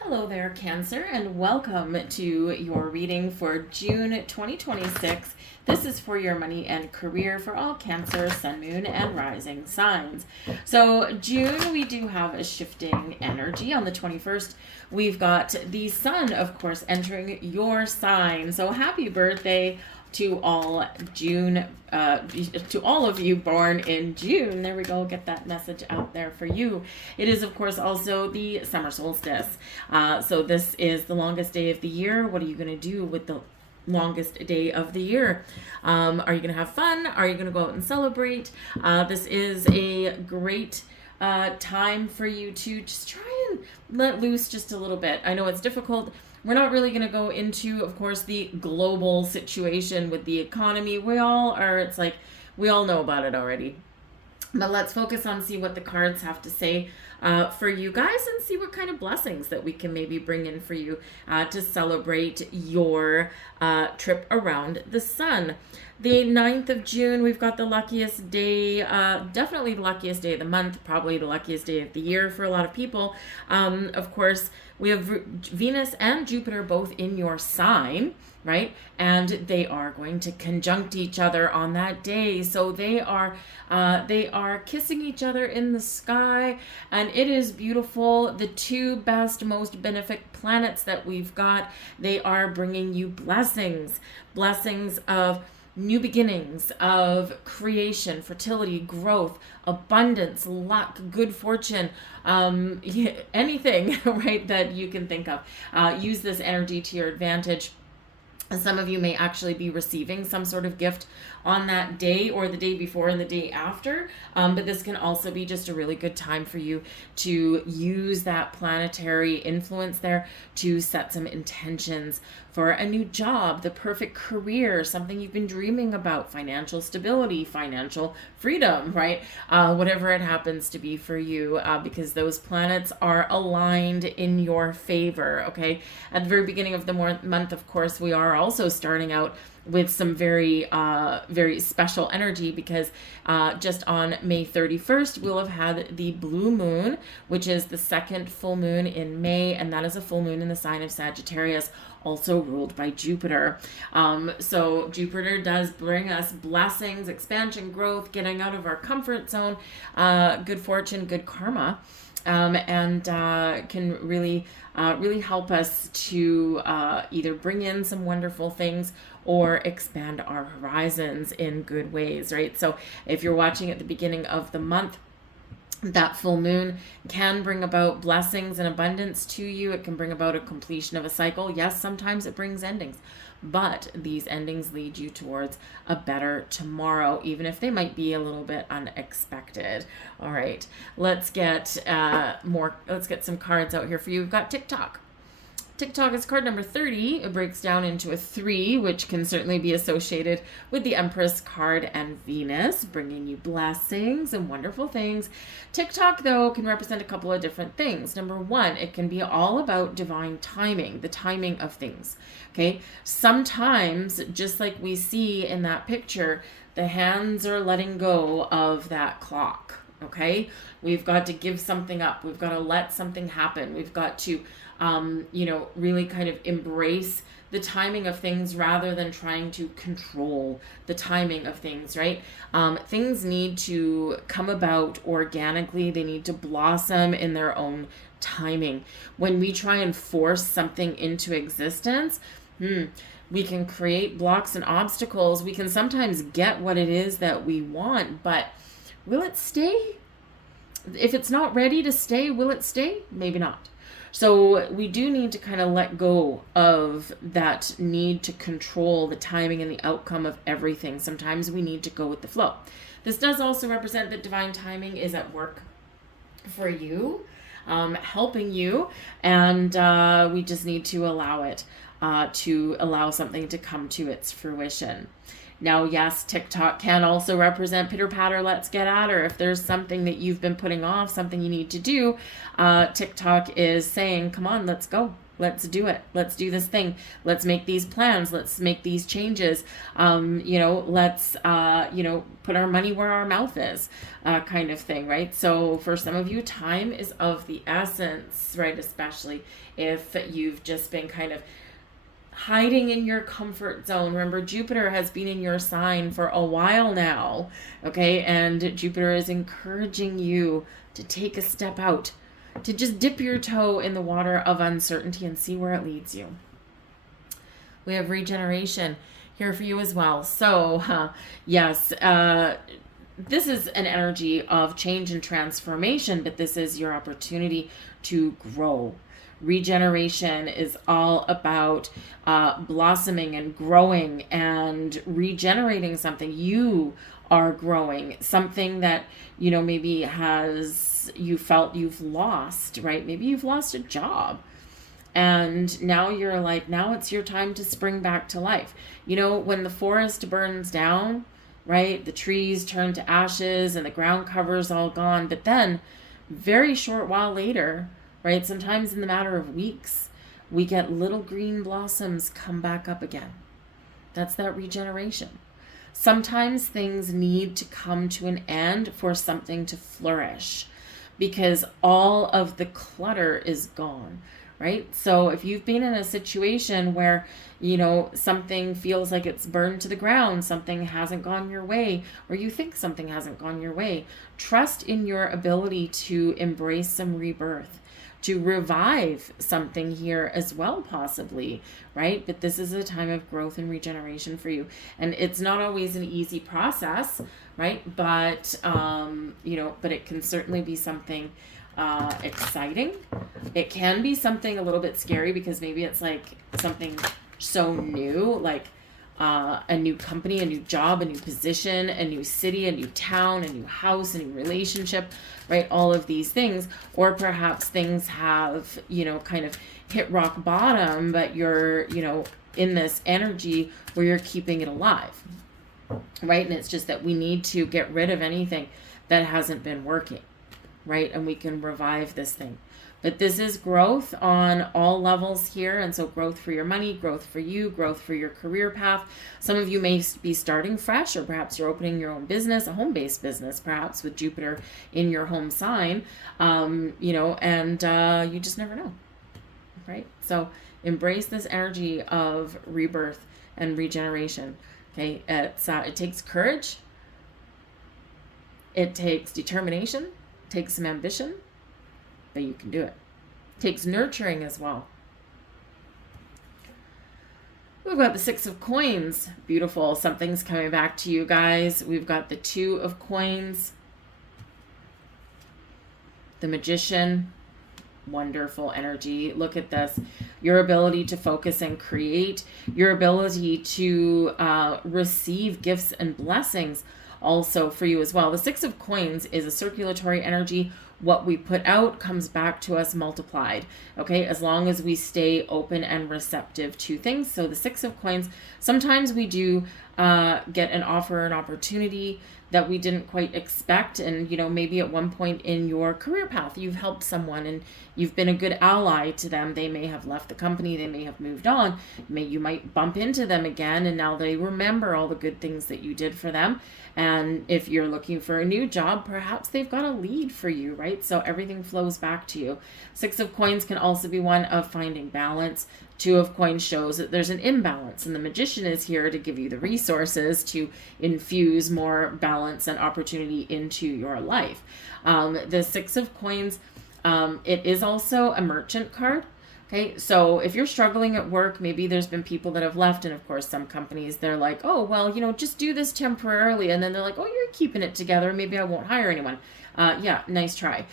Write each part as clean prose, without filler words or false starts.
Hello there, Cancer, and welcome to your reading for June 2026. This is for your money and career for all Cancer, Sun, Moon, and Rising signs. So, June, we do have a shifting energy. On the 21st, we've got the Sun, of course, entering your sign. So, happy birthday to all to all of you born in June. There we go. Get that message out there for you. It is, of course, also the summer solstice. So this is the longest day of the year. What are you going to do with the longest day of the year? Are you going to have fun? Are you going to go out and celebrate? This is a great time for you to just try and let loose just a little bit. I know it's difficult. We're not really going to go into, of course, the global situation with the economy. We all know about it already. But let's focus on see what the cards have to say for you guys and see what kind of blessings that we can maybe bring in for you to celebrate your trip around the sun. The 9th of June, we've got the luckiest day, definitely the luckiest day of the month, probably the luckiest day of the year for a lot of people. Of course, we have Venus and Jupiter both in your sign, right? And they are going to conjunct each other on that day. So they are kissing each other in the sky, and it is beautiful. The two best, most benefic planets that we've got, they are bringing you blessings of new beginnings, of creation, fertility, growth, abundance, luck, good fortune, anything, right, that you can think of. Use this energy to your advantage. Some of you may actually be receiving some sort of gift on that day or the day before and the day after. But this can also be just a really good time for you to use that planetary influence there to set some intentions for a new job, the perfect career, something you've been dreaming about, financial stability, financial freedom, right? Whatever it happens to be for you, because those planets are aligned in your favor, okay? At the very beginning of the month, of course, we are also starting out with some very special energy because just on May 31st, we'll have had the blue moon, which is the second full moon in May, and that is a full moon in the sign of Sagittarius, also ruled by Jupiter. So Jupiter does bring us blessings, expansion, growth, getting out of our comfort zone, good fortune, good karma. And can really help us to either bring in some wonderful things or expand our horizons in good ways, right? So if you're watching at the beginning of the month, that full moon can bring about blessings and abundance to you. It can bring about a completion of a cycle. Yes, sometimes it brings endings, but these endings lead you towards a better tomorrow, even if they might be a little bit unexpected. All right, let's get some cards out here for you. We've got TikTok. TikTok is card number 30. It breaks down into a 3, which can certainly be associated with the Empress card and Venus, bringing you blessings and wonderful things. TikTok, though, can represent a couple of different things. Number 1, it can be all about divine timing, the timing of things, okay? Sometimes, just like we see in that picture, the hands are letting go of that clock, okay? We've got to give something up. We've got to let something happen. We've got to really kind of embrace the timing of things rather than trying to control the timing of things, right? Things need to come about organically. They need to blossom in their own timing. When we try and force something into existence, we can create blocks and obstacles. We can sometimes get what it is that we want, but will it stay? If it's not ready to stay, will it stay? Maybe not. So we do need to kind of let go of that need to control the timing and the outcome of everything. Sometimes we need to go with the flow. This does also represent that divine timing is at work for you, helping you, and we just need to allow it, to allow something to come to its fruition. Now, yes, TikTok can also represent pitter patter, let's get at her. If there's something that you've been putting off, something you need to do, TikTok is saying, come on, let's go. Let's do it. Let's do this thing. Let's make these plans. Let's make these changes. Let's, put our money where our mouth is, kind of thing, right? So for some of you, time is of the essence, right? Especially if you've just been kind of hiding in your comfort zone. Remember, Jupiter has been in your sign for a while now, okay? And Jupiter is encouraging you to take a step out, to just dip your toe in the water of uncertainty and see where it leads you. We have regeneration here for you as well. So, yes, this is an energy of change and transformation, but this is your opportunity to grow. Regeneration is all about blossoming and growing and regenerating something. You are growing something that, maybe you felt you've lost, right? Maybe you've lost a job. And now you're like, now it's your time to spring back to life. When the forest burns down, right? The trees turn to ashes and the ground cover's all gone. But then, very short while later, right? Sometimes in the matter of weeks, we get little green blossoms come back up again. That's that regeneration. Sometimes things need to come to an end for something to flourish because all of the clutter is gone, right? So if you've been in a situation where, something feels like it's burned to the ground, something hasn't gone your way, or you think something hasn't gone your way, trust in your ability to embrace some rebirth, to revive something here as well, possibly, right? But this is a time of growth and regeneration for you. And it's not always an easy process, right? But, but it can certainly be something exciting. It can be something a little bit scary because maybe it's like something so new, like a new company, a new job, a new position, a new city, a new town, a new house, a new relationship, right? All of these things. Or perhaps things have, kind of hit rock bottom, but you're, in this energy where you're keeping it alive, right? And it's just that we need to get rid of anything that hasn't been working, right? And we can revive this thing. But this is growth on all levels here. And so growth for your money, growth for you, growth for your career path. Some of you may be starting fresh, or perhaps you're opening your own business, a home-based business, perhaps with Jupiter in your home sign, and you just never know, right? So embrace this energy of rebirth and regeneration, okay? It takes courage. It takes determination, it takes some ambition, but you can do it. It takes nurturing as well. We've got the Six of Coins. Beautiful. Something's coming back to you guys. We've got the Two of Coins. The Magician. Wonderful energy. Look at this. Your ability to focus and create. Your ability to receive gifts and blessings also for you as well. The Six of Coins is a circulatory energy. What we put out comes back to us multiplied, okay, as long as we stay open and receptive to things. So the Six of Coins, sometimes we do get an offer, an opportunity that we didn't quite expect. And, maybe at one point in your career path, you've helped someone and you've been a good ally to them. They may have left the company. They may have moved on. You might bump into them again, and now they remember all the good things that you did for them. And if you're looking for a new job, perhaps they've got a lead for you, right? So everything flows back to you. Six of Coins can also be one of finding balance. Two of Coins shows that there's an imbalance, and the Magician is here to give you the resources to infuse more balance and opportunity into your life. The Six of Coins, it is also a merchant card. Okay, so if you're struggling at work, maybe there's been people that have left, and of course some companies, they're like, oh, well, just do this temporarily, and then they're like, oh, you're keeping it together, maybe I won't hire anyone. Yeah, nice try.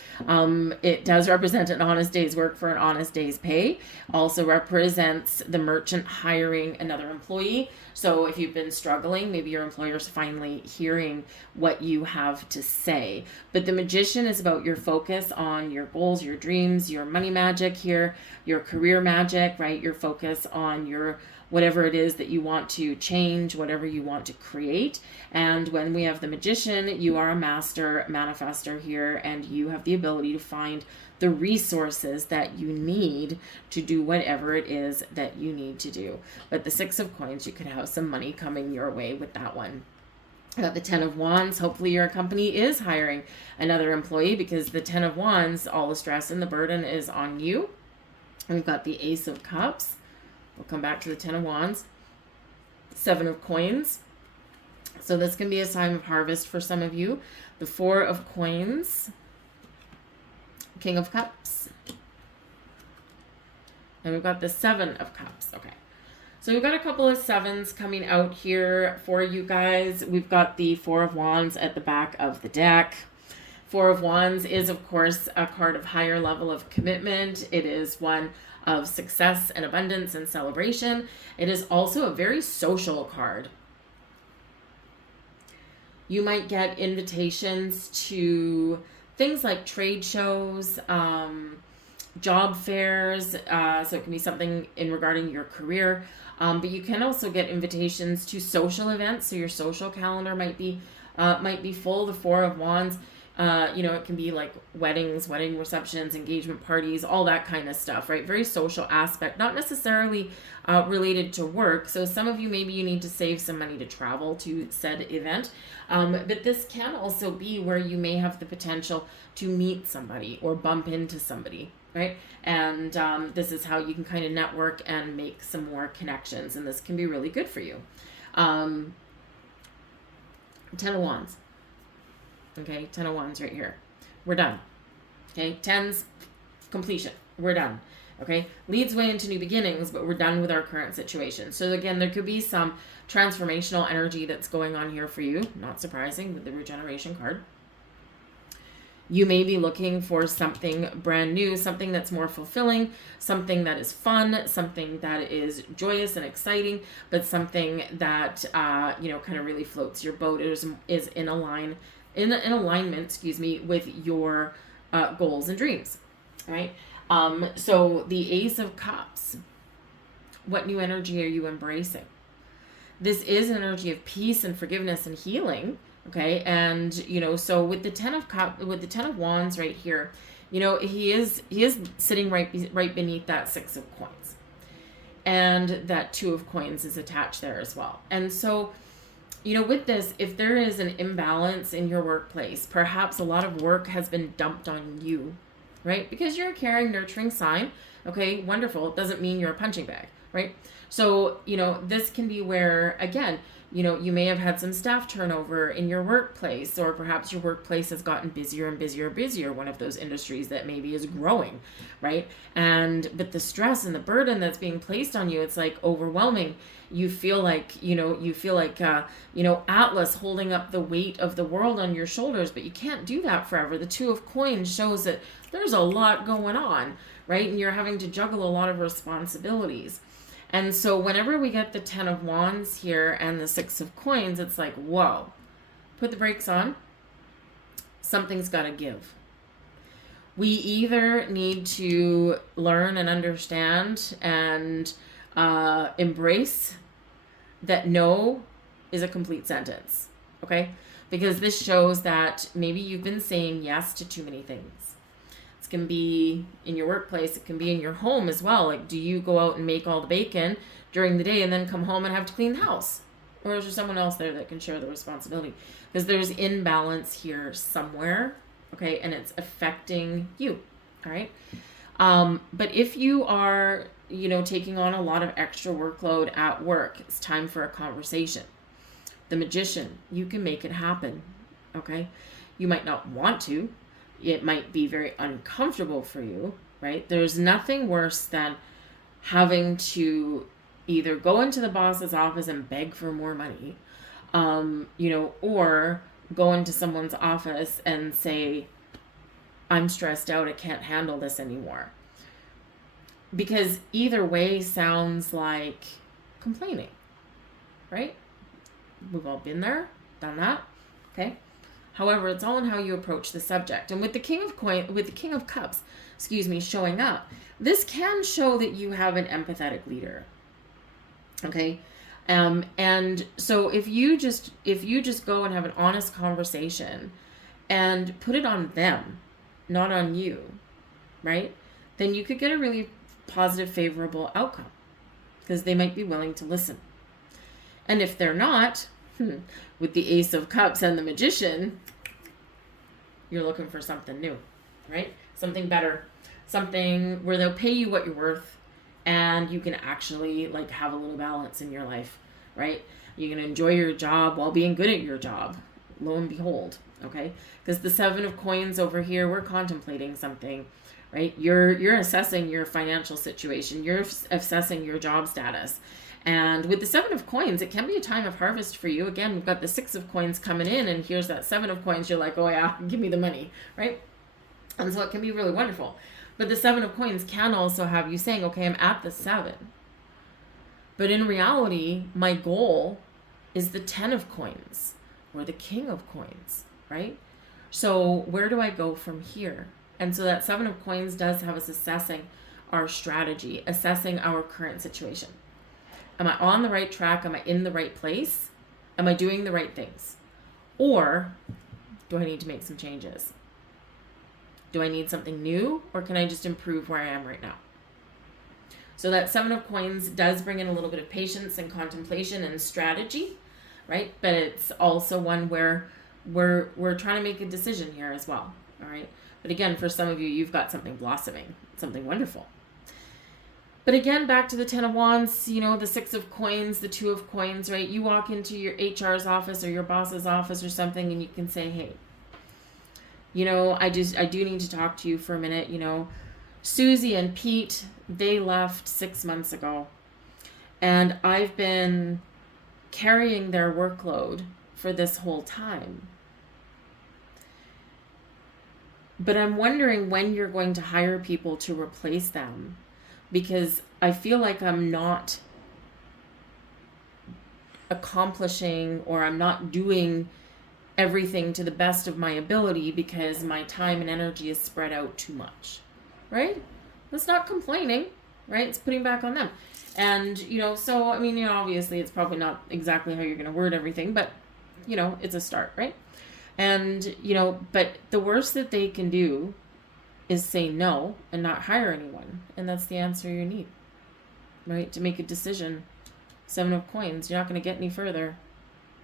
It does represent an honest day's work for an honest day's pay. Also represents the merchant hiring another employee. So if you've been struggling, maybe your employer's finally hearing what you have to say. But the Magician is about your focus on your goals, your dreams, your money magic here, your career magic, right? Your focus on your whatever it is that you want to change, whatever you want to create. And when we have the Magician, you are a master manifester here, and you have the ability to find the resources that you need to do whatever it is that you need to do. But the Six of Coins, you could have some money coming your way with that one. The Ten of Wands, hopefully your company is hiring another employee, because the Ten of Wands, all the stress and the burden is on you. We've got the Ace of Cups. We'll come back to the Ten of Wands. Seven of Coins. So this can be a time of harvest for some of you. The Four of Coins. King of Cups. And we've got the Seven of Cups. Okay. So we've got a couple of sevens coming out here for you guys. We've got the Four of Wands at the back of the deck. Four of Wands is, of course, a card of higher level of commitment. It is one of success and abundance and celebration. It is also a very social card. You might get invitations to things like trade shows, job fairs. So it can be something in regarding your career. But you can also get invitations to social events. So your social calendar might be full. The Four of Wands, it can be like weddings, wedding receptions, engagement parties, all that kind of stuff, right? Very social aspect, not necessarily related to work. So some of you, maybe you need to save some money to travel to said event. But this can also be where you may have the potential to meet somebody or bump into somebody, right? And this is how you can kind of network and make some more connections. And this can be really good for you. Ten of Wands. Okay, Ten of Wands right here. We're done. Okay, tens, completion. We're done. Okay, leads way into new beginnings, but we're done with our current situation. So again, there could be some transformational energy that's going on here for you. Not surprising with the regeneration card. You may be looking for something brand new, something that's more fulfilling, something that is fun, something that is joyous and exciting, but something that, kind of really floats your boat, is in alignment, with your goals and dreams, right? So the Ace of Cups, what new energy are you embracing? This is an energy of peace and forgiveness and healing. Okay. And, so with the Ten of Wands right here, he is sitting right beneath that Six of Coins, and that Two of Coins is attached there as well. And so, with this, if there is an imbalance in your workplace, perhaps a lot of work has been dumped on you, right? Because you're a caring, nurturing sign. Okay. Wonderful. It doesn't mean you're a punching bag, right? So, this can be where, again, you may have had some staff turnover in your workplace, or perhaps your workplace has gotten busier and busier, one of those industries that maybe is growing, right? But the stress and the burden that's being placed on you, it's like overwhelming. You feel like, Atlas holding up the weight of the world on your shoulders, but you can't do that forever. The Two of Coins shows that there's a lot going on, right? And you're having to juggle a lot of responsibilities. And so whenever we get the Ten of Wands here and the Six of Coins, it's like, whoa, put the brakes on. Something's got to give. We either need to learn and understand and embrace that no is a complete sentence, okay? Because this shows that maybe you've been saying yes to too many things. It can be in your workplace. It can be in your home as well. Like, do you go out and make all the bacon during the day and then come home and have to clean the house? Or is there someone else there that can share the responsibility? Because there's imbalance here somewhere, okay? And it's affecting you, all right? But if you are, taking on a lot of extra workload at work, it's time for a conversation. The Magician, you can make it happen, okay? You might not want to. It might be very uncomfortable for you, right? There's nothing worse than having to either go into the boss's office and beg for more money, or go into someone's office and say, I'm stressed out, I can't handle this anymore. Because either way sounds like complaining, right? We've all been there, done that, okay? However, it's all in how you approach the subject. And with the King of Cups, showing up, this can show that you have an empathetic leader. Okay. And so if you just go and have an honest conversation and put it on them, not on you, right? Then you could get a really positive, favorable outcome because they might be willing to listen. And if they're not, with the Ace of Cups and the Magician, you're looking for something new, right? Something better, something where they'll pay you what you're worth and you can actually like have a little balance in your life, right? You can enjoy your job while being good at your job, lo and behold, okay? Because the Seven of Coins over here, we're contemplating something, right? You're assessing your financial situation. You're assessing your job status. And with the Seven of Coins, it can be a time of harvest for you. Again, we've got the Six of Coins coming in, and here's that Seven of Coins. You're like, oh yeah, give me the money, right? And so it can be really wonderful. But the Seven of Coins can also have you saying, okay, I'm at the 7. But in reality, my goal is the 10 of Coins or the King of Coins, right? So where do I go from here? And so that 7 of Coins does have us assessing our strategy, assessing our current situation. Am I on the right track? Am I in the right place? Am I doing the right things? Or do I need to make some changes? Do I need something new, or can I just improve where I am right now? So that 7 of Coins does bring in a little bit of patience and contemplation and strategy, right? But it's also one where we're trying to make a decision here as well, all right? But again, for some of you, you've got something blossoming, something wonderful. But again, back to the 10 of Wands, the 6 of Coins, the 2 of Coins, right? You walk into your HR's office or your boss's office or something, and you can say, hey, I do need to talk to you for a minute. Susie and Pete, they left 6 months ago, and I've been carrying their workload for this whole time. But I'm wondering when you're going to hire people to replace them, because I feel like I'm not accomplishing, or I'm not doing everything to the best of my ability because my time and energy is spread out too much, right? That's not complaining, right? It's putting back on them. And, so, obviously it's probably not exactly how you're going to word everything, but, it's a start, right? And, but the worst that they can do is say no and not hire anyone. And that's the answer you need, right? To make a decision. 7 of Coins, you're not going to get any further,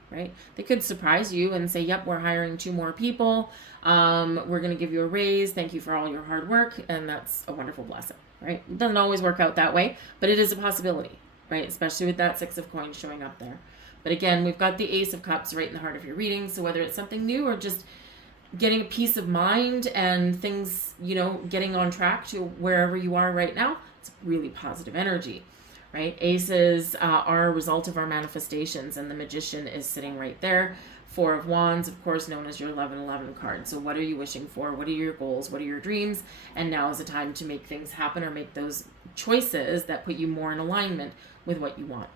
right? They could surprise you and say, yep, we're hiring 2 more people. We're going to give you a raise. Thank you for all your hard work. And that's a wonderful blessing, right? It doesn't always work out that way, but it is a possibility, right? Especially with that 6 of Coins showing up there. But again, we've got the Ace of Cups right in the heart of your reading. So whether it's something new or just getting a peace of mind and things, getting on track to wherever you are right now, it's really positive energy, right? Aces are a result of our manifestations, and the Magician is sitting right there. 4 of Wands, of course, known as your 1111 card. So what are you wishing for? What are your goals? What are your dreams? And now is the time to make things happen or make those choices that put you more in alignment with what you want.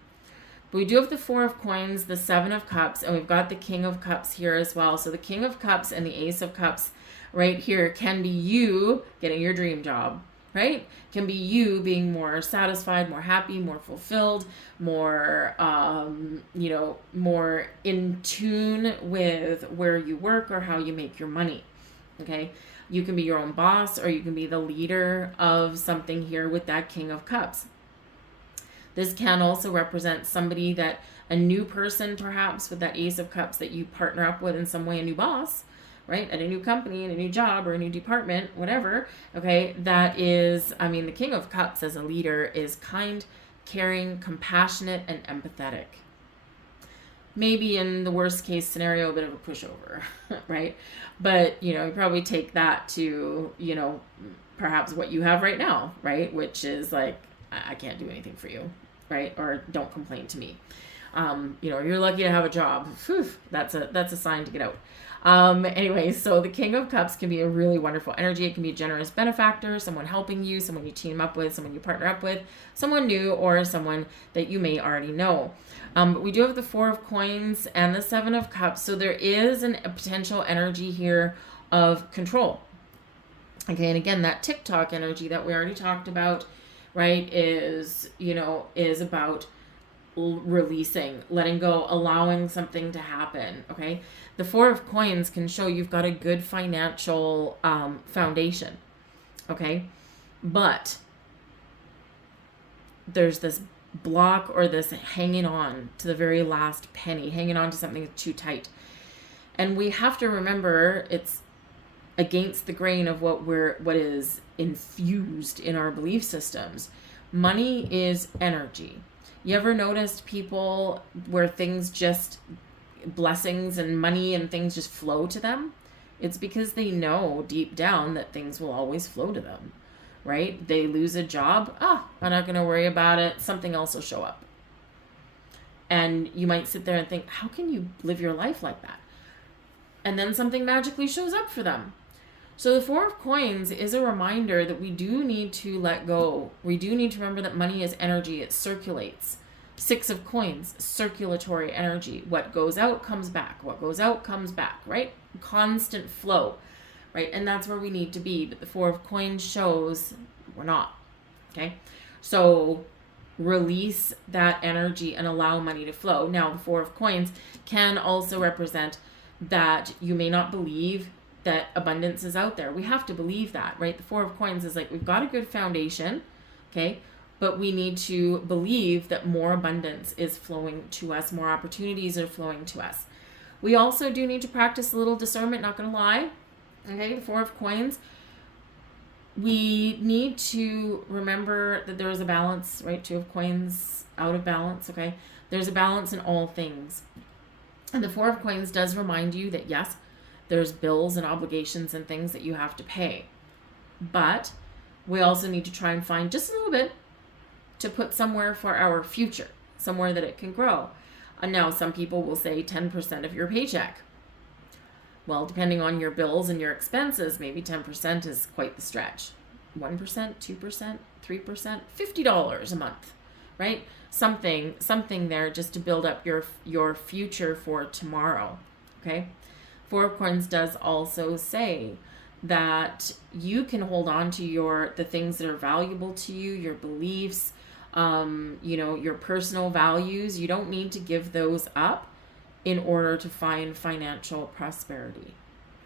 But we do have the 4 of Coins, the 7 of Cups, and we've got the King of Cups here as well. So the King of Cups and the Ace of Cups right here can be you getting your dream job, right? Can be you being more satisfied, more happy, more fulfilled, more, more in tune with where you work or how you make your money, okay? You can be your own boss, or you can be the leader of something here with that King of Cups. This can also represent somebody that, a new person perhaps with that Ace of Cups that you partner up with in some way, a new boss, right? At a new company, in a new job, or a new department, whatever, okay? That is, the King of Cups as a leader is kind, caring, compassionate, and empathetic. Maybe in the worst case scenario, a bit of a pushover, right? But, you probably take that to, perhaps what you have right now, right? Which is like, I can't do anything for you, right? Or don't complain to me. You're lucky to have a job. Whew, that's a sign to get out. Anyway, so the King of Cups can be a really wonderful energy. It can be a generous benefactor, someone helping you, someone you team up with, someone you partner up with, someone new, or someone that you may already know. But we do have the 4 of Coins and the 7 of Cups. So there is a potential energy here of control. Okay, and again, that TikTok energy that we already talked about, right, is about releasing, letting go, allowing something to happen. Okay. The Four of Coins can show you've got a good financial foundation. Okay. But there's this block or this hanging on to the very last penny, hanging on to something that's too tight. And we have to remember it's against the grain of what is infused in our belief systems. Money is energy. You ever noticed people where things just, blessings and money and things just flow to them? It's because they know deep down that things will always flow to them, right? They lose a job. I'm not going to worry about it. Something else will show up. And you might sit there and think, how can you live your life like that? And then something magically shows up for them. So the Four of Coins is a reminder that we do need to let go. We do need to remember that money is energy. It circulates. Six of Coins, circulatory energy. What goes out comes back. What goes out comes back, right? Constant flow, right? And that's where we need to be. But the Four of Coins shows we're not, okay? So release that energy and allow money to flow. Now, the Four of Coins can also represent that you may not believe that abundance is out there. We have to believe that, right? The Four of Coins is like, we've got a good foundation, okay? But we need to believe that more abundance is flowing to us, more opportunities are flowing to us. We also do need to practice a little discernment, not gonna lie, okay? The Four of Coins, we need to remember that there is a balance, right? Two of Coins out of balance, okay? There's a balance in all things. And the Four of Coins does remind you that yes, there's bills and obligations and things that you have to pay. But we also need to try and find just a little bit to put somewhere for our future, somewhere that it can grow. And now some people will say 10% of your paycheck. Well, depending on your bills and your expenses, maybe 10% is quite the stretch. 1%, 2%, 3%, $50 a month, right? Something there just to build up your future for tomorrow, okay? Four of Coins does also say that you can hold on to the things that are valuable to you, your beliefs, your personal values. You don't need to give those up in order to find financial prosperity,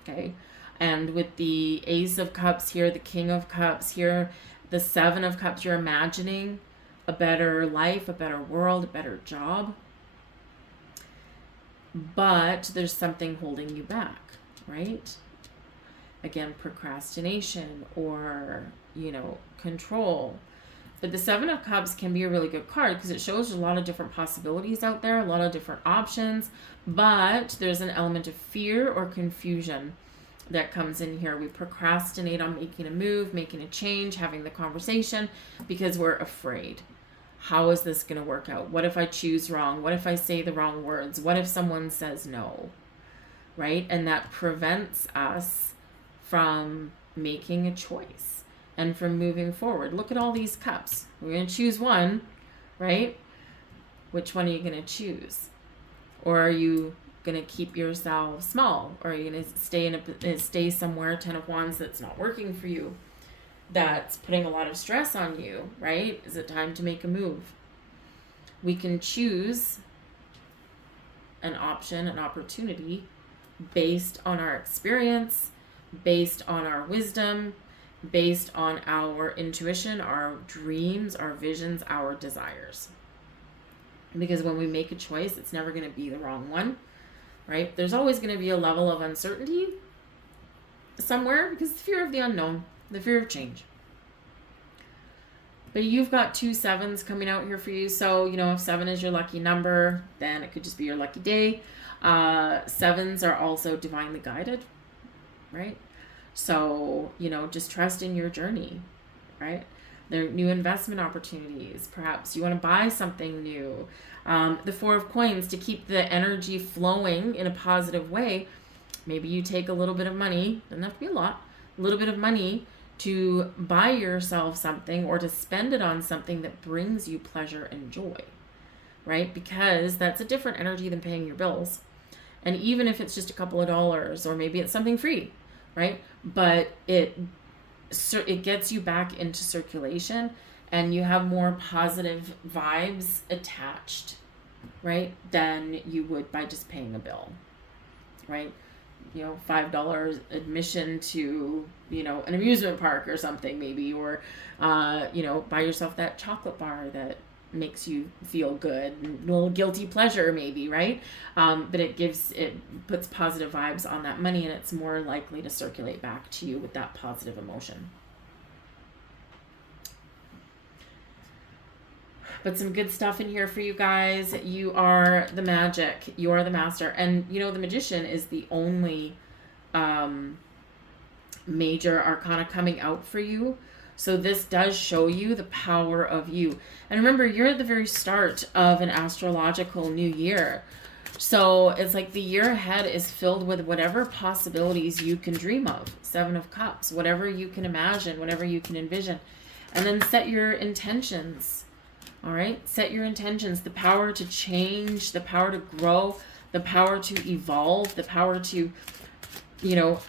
okay? And with the Ace of Cups here, the King of Cups here, the Seven of Cups, you're imagining a better life, a better world, a better job. But there's something holding you back, right? Again, procrastination or, control. But the Seven of Cups can be a really good card because it shows a lot of different possibilities out there, a lot of different options, but there's an element of fear or confusion that comes in here. We procrastinate on making a move, making a change, having the conversation because we're afraid. How is this going to work out? What if I choose wrong? What if I say the wrong words? What if someone says no? Right? And that prevents us from making a choice and from moving forward. Look at all these cups. We're going to choose one, right? Which one are you going to choose? Or are you going to keep yourself small? Or are you going to stay somewhere, Ten of Wands, that's not working for you? That's putting a lot of stress on you, right? Is it time to make a move? We can choose an option, an opportunity based on our experience, based on our wisdom, based on our intuition, our dreams, our visions, our desires. Because when we make a choice, it's never going to be the wrong one, right? There's always going to be a level of uncertainty somewhere because the fear of the unknown, the fear of change. But you've got 2 sevens coming out here for you. So, if 7 is your lucky number, then it could just be your lucky day. Sevens are also divinely guided, right? So, just trust in your journey, right? There are new investment opportunities. Perhaps you want to buy something new. The Four of Coins, to keep the energy flowing in a positive way, maybe you take a little bit of money, doesn't have to be a lot, a little bit of money to buy yourself something or to spend it on something that brings you pleasure and joy, right? Because that's a different energy than paying your bills. And even if it's just a couple of dollars or maybe it's something free, right? But it gets you back into circulation and you have more positive vibes attached right, than you would by just paying a bill, right? $5 admission to, an amusement park or something maybe, or, buy yourself that chocolate bar that makes you feel good, a little guilty pleasure maybe, right? But it puts positive vibes on that money, and it's more likely to circulate back to you with that positive emotion. But some good stuff in here for you guys. You are the magic. You are the master. And, the magician is the only major arcana coming out for you. So this does show you the power of you. And remember, you're at the very start of an astrological new year. So it's like the year ahead is filled with whatever possibilities you can dream of. 7 of Cups, whatever you can imagine, whatever you can envision. And then set your intentions. All right, set your intentions, the power to change, the power to grow, the power to evolve, the power to,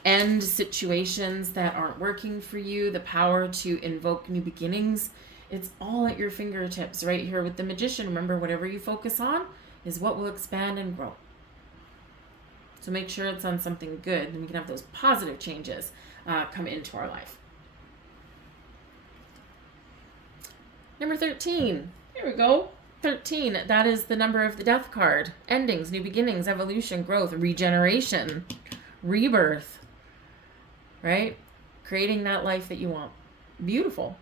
end situations that aren't working for you, the power to invoke new beginnings. It's all at your fingertips right here with the magician. Remember, whatever you focus on is what will expand and grow. So make sure it's on something good, and we can have those positive changes come into our life. Number 13. Here we go. 13. That is the number of the death card. Endings, new beginnings, evolution, growth, regeneration, rebirth, right? Creating that life that you want. Beautiful.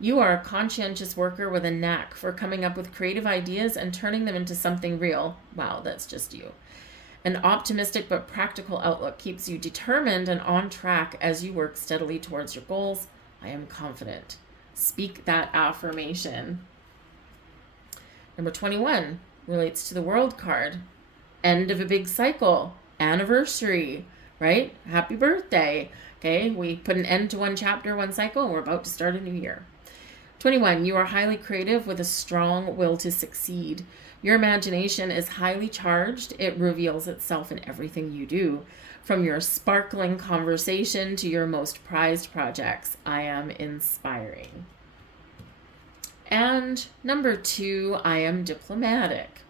You are a conscientious worker with a knack for coming up with creative ideas and turning them into something real. Wow, that's just you. An optimistic but practical outlook keeps you determined and on track as you work steadily towards your goals. I am confident. Speak that affirmation. Number 21 relates to the World card. End of a big cycle. Anniversary, right? Happy birthday. Okay, we put an end to one chapter, one cycle, and we're about to start a new year. 21, you are highly creative with a strong will to succeed. Your imagination is highly charged. It reveals itself in everything you do. From your sparkling conversation to your most prized projects, I am inspiring. And number 2, I am diplomatic.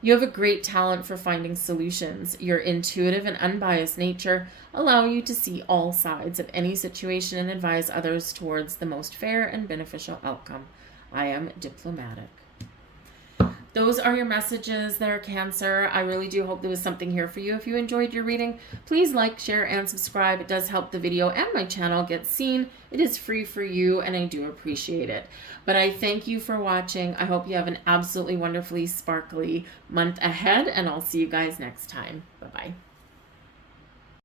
You have a great talent for finding solutions. Your intuitive and unbiased nature allow you to see all sides of any situation and advise others towards the most fair and beneficial outcome. I am diplomatic. Those are your messages there, Cancer. I really do hope there was something here for you. If you enjoyed your reading, please like, share, and subscribe. It does help the video and my channel get seen. It is free for you, and I do appreciate it. But I thank you for watching. I hope you have an absolutely wonderfully sparkly month ahead, and I'll see you guys next time. Bye-bye.